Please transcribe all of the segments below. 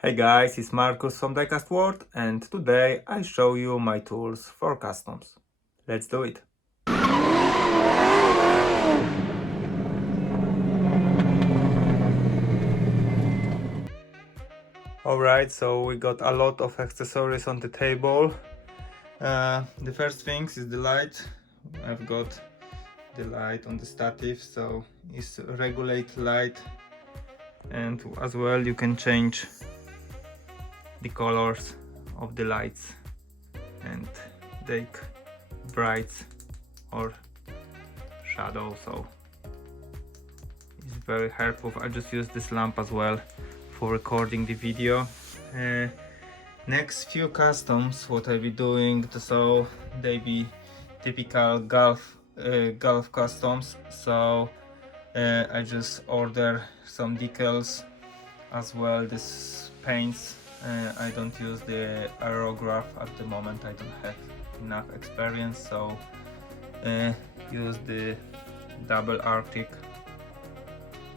Hey guys, it's Marcus from Diecast World, and today I show you my tools for customs. Let's do it! Alright, so we got a lot of accessories on the table. The first thing is the light. I've got the light on the stative, so it's regulate light, and as well you can change the colors of the lights and take bright or shadow, so it's very helpful. I just use this lamp as well for recording the video. Next few customs what I'll be doing, so they be typical golf customs, so I just order some decals as well, this paints. I don't use the aerograph at the moment, I don't have enough experience, so use the double arctic,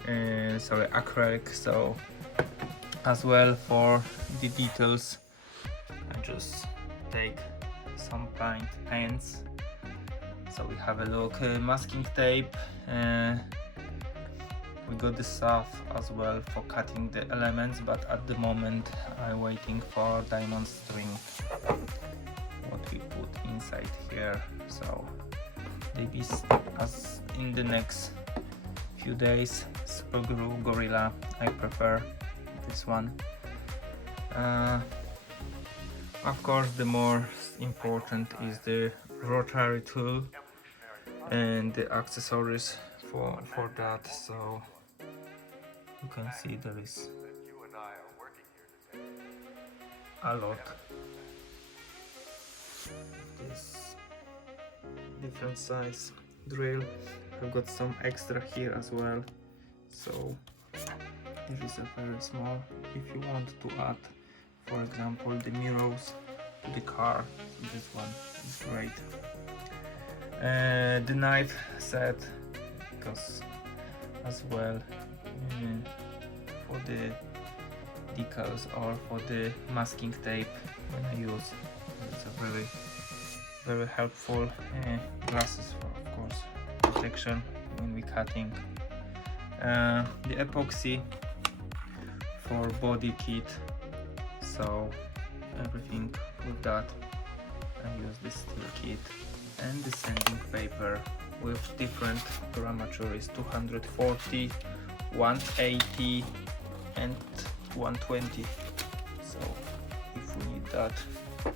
acrylic. So as well for the details I just take some paints. So we have a look, masking tape, we got the saw as well for cutting the elements, but at the moment I'm waiting for diamond string what we put inside here, so maybe as in the next few days. Super glue gorilla, I prefer this one. Of course the more important is the rotary tool and the accessories for that, so you can see there is a lot. This different size drill. I've got some extra here as well, so there is a very small. If you want to add, for example, the mirrors to the car, so this one is great. The knife set, because as well for the decals or for the masking tape when I use, it's a very helpful. Glasses for, of course, protection when we cutting. The epoxy for body kit, so everything with that. I use this steel kit, and the sanding paper with different grammatures, 240, 180 and 120. So if we need that, I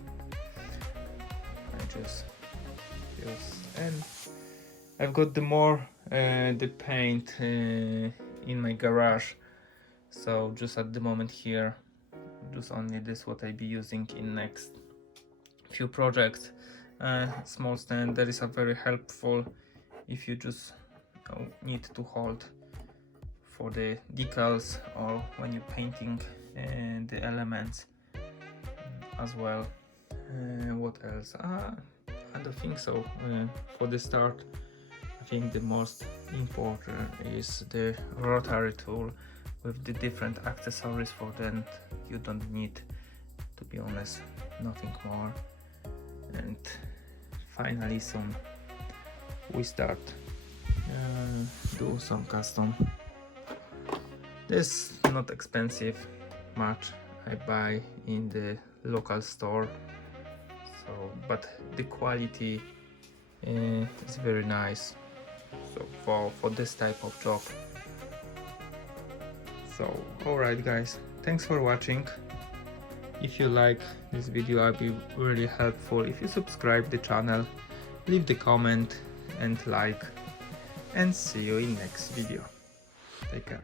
just use. And I've got the paint in my garage, so just at the moment here just only this what I be using in next few projects. Small stand that is a very helpful if you just need to hold for the decals or when you're painting the elements as well. What else? I don't think so. For the start, I think the most important is the rotary tool with the different accessories. For then you don't need, to be honest, nothing more. And finally soon we start do some custom. This not expensive much, I buy in the local store, so but the quality is very nice, so for this type of job. So alright guys, thanks for watching. If you like this video, I'll be really helpful if you subscribe the channel, leave the comment and like, and see you in next video. Take care.